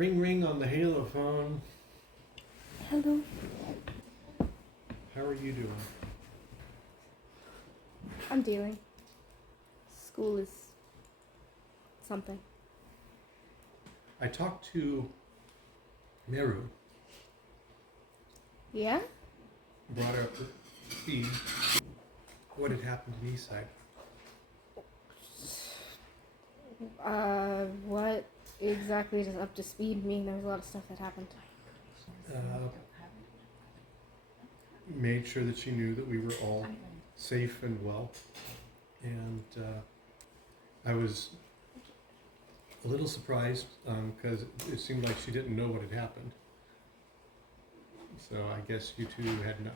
Ring ring on the Halo phone. Hello. How are you doing? I'm dealing. School is something. I talked to Mehru, Yeah? brought her up to speed. What had happened to the east side? What exactly does up to speed mean? There was a lot of stuff that happened. Made sure that she knew that we were all safe and well. And I was a little surprised because it seemed like she didn't know what had happened. So I guess you two had not.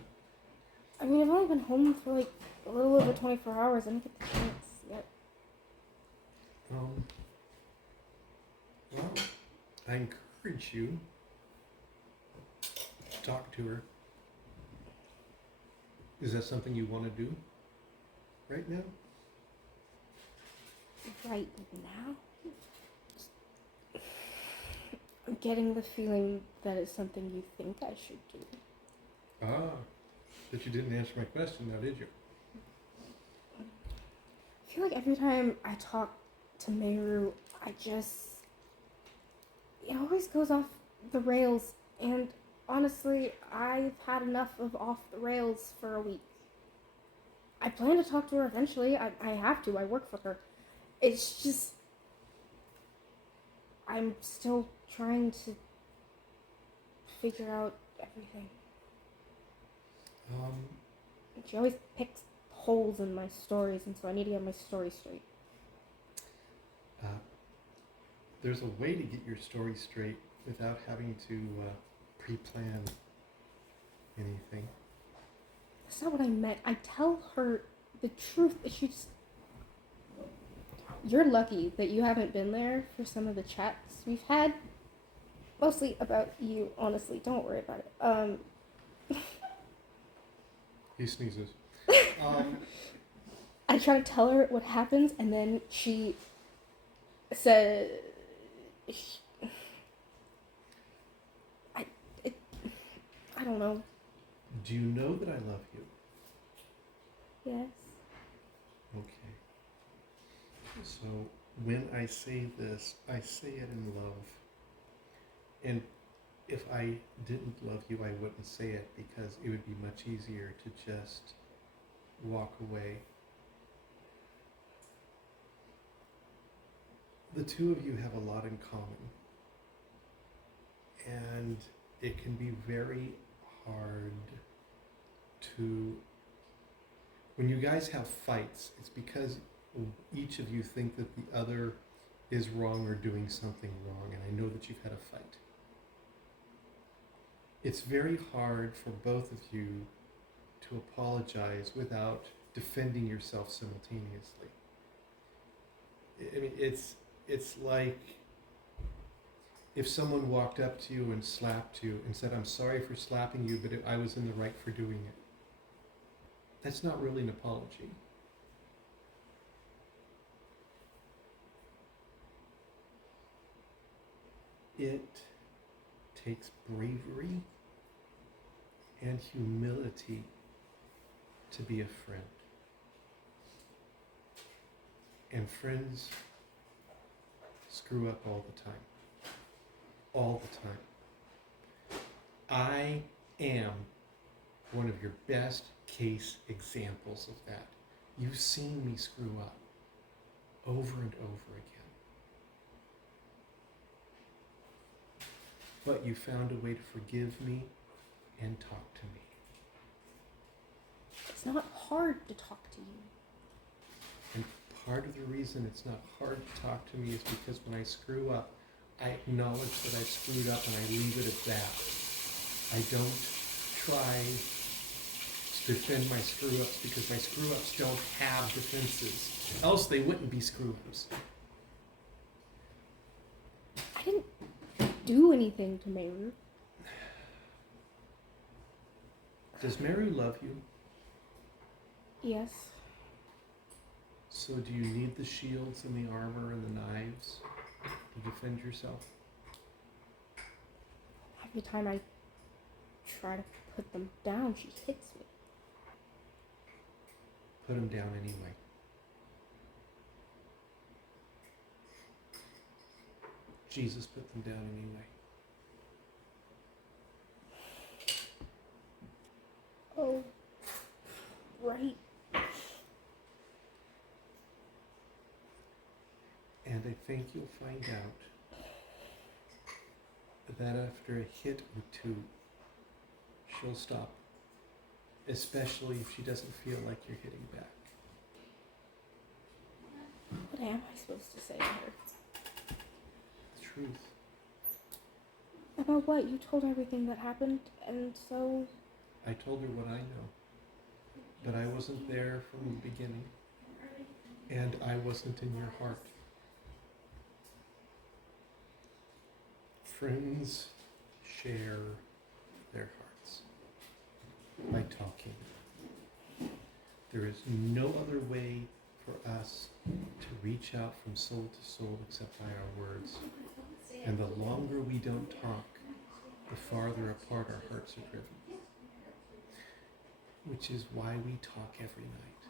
I mean, I've only been home for like a little over 24 hours. I didn't get the chance yet. Well, I encourage you to talk to her. Is that something you want to do right now? Right now? I'm getting the feeling that it's something you think I should do. But you didn't answer my question now, did you? I feel like every time I talk to Mehru, it always goes off the rails, and honestly, I've had enough of off the rails for a week. I plan to talk to her eventually. I have to. I work for her. It's just, I'm still trying to figure out everything. She always picks holes in my stories, and so I need to get my story straight. There's a way to get your story straight without having to pre-plan anything. That's not what I meant. I tell her the truth. You're lucky that you haven't been there for some of the chats we've had. Mostly about you, honestly. Don't worry about it. He sneezes. I try to tell her what happens, and then she says, I don't know. Do you know that I love you? Yes. Okay. So when I say this, I say it in love. And if I didn't love you, I wouldn't say it because it would be much easier to just walk away. The two of you have a lot in common. And it can be very hard to, when you guys have fights, it's because each of you think that the other is wrong or doing something wrong, and I know that you've had a fight. It's very hard for both of you to apologize without defending yourself simultaneously. I mean, it's like if someone walked up to you and slapped you and said, "I'm sorry for slapping you, but I was in the right for doing it." That's not really an apology. It takes bravery and humility to be a friend. And friends screw up all the time. All the time. I am one of your best case examples of that. You've seen me screw up over and over again. But you found a way to forgive me and talk to me. It's not hard to talk to you. And part of the reason it's not hard to talk to me is because when I screw up, I acknowledge that I've screwed up and I leave it at that. I don't try to defend my screw-ups because my screw-ups don't have defenses. Else they wouldn't be screw-ups. I didn't do anything to Mehru. Does Mehru love you? Yes. So do you need the shields and the armor and the knives to defend yourself? Every time I try to put them down, she hits me. Put them down anyway. Jesus put them down anyway. Oh, right. And I think you'll find out that after a hit or two, she'll stop. Especially if she doesn't feel like you're hitting back. What am I supposed to say to her? The truth. About what? You told her everything that happened, and so... I told her what I know. But I wasn't there from the beginning. And I wasn't in your heart. Friends share their hearts by talking. There is no other way for us to reach out from soul to soul except by our words. And the longer we don't talk, the farther apart our hearts are driven. Which is why we talk every night.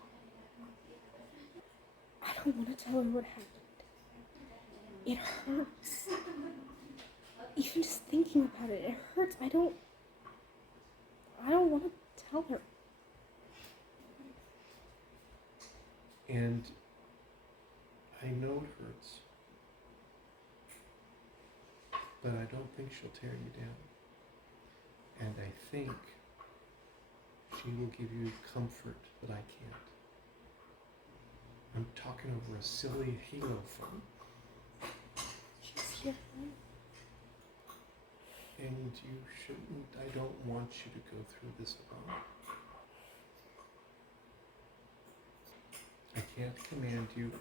I don't want to tell her what happened. It hurts. Even just thinking about it, it hurts. I don't want to tell her. And I know it hurts. But I don't think she'll tear you down. And I think she will give you comfort that I can't. I'm talking over a silly halo phone. She's here. And you shouldn't, I don't want you to go through this alone. I can't command you.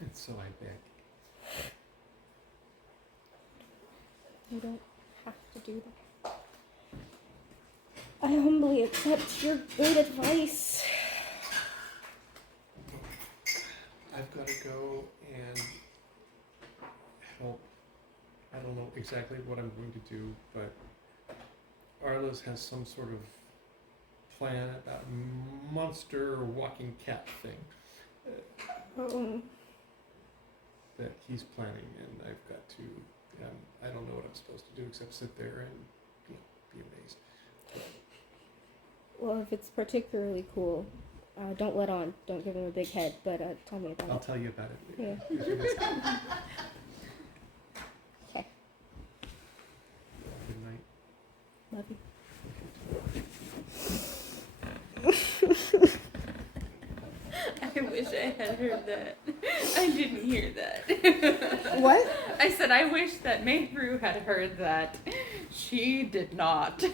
And so I beg. You don't have to do that. I humbly accept your good advice. I've got to go and help. I don't know exactly what I'm going to do, but Arliss has some sort of plan about monster walking cat thing that he's planning, and I've got to, I don't know what I'm supposed to do except sit there and be amazed. Well, if it's particularly cool, don't let on. Don't give him a big head, but tell me about I'll it. tell you about it later. Yeah. Okay. Good night. Love you. I wish I had heard that. I didn't hear that. What? I said I wish that Mehru had heard that. She did not.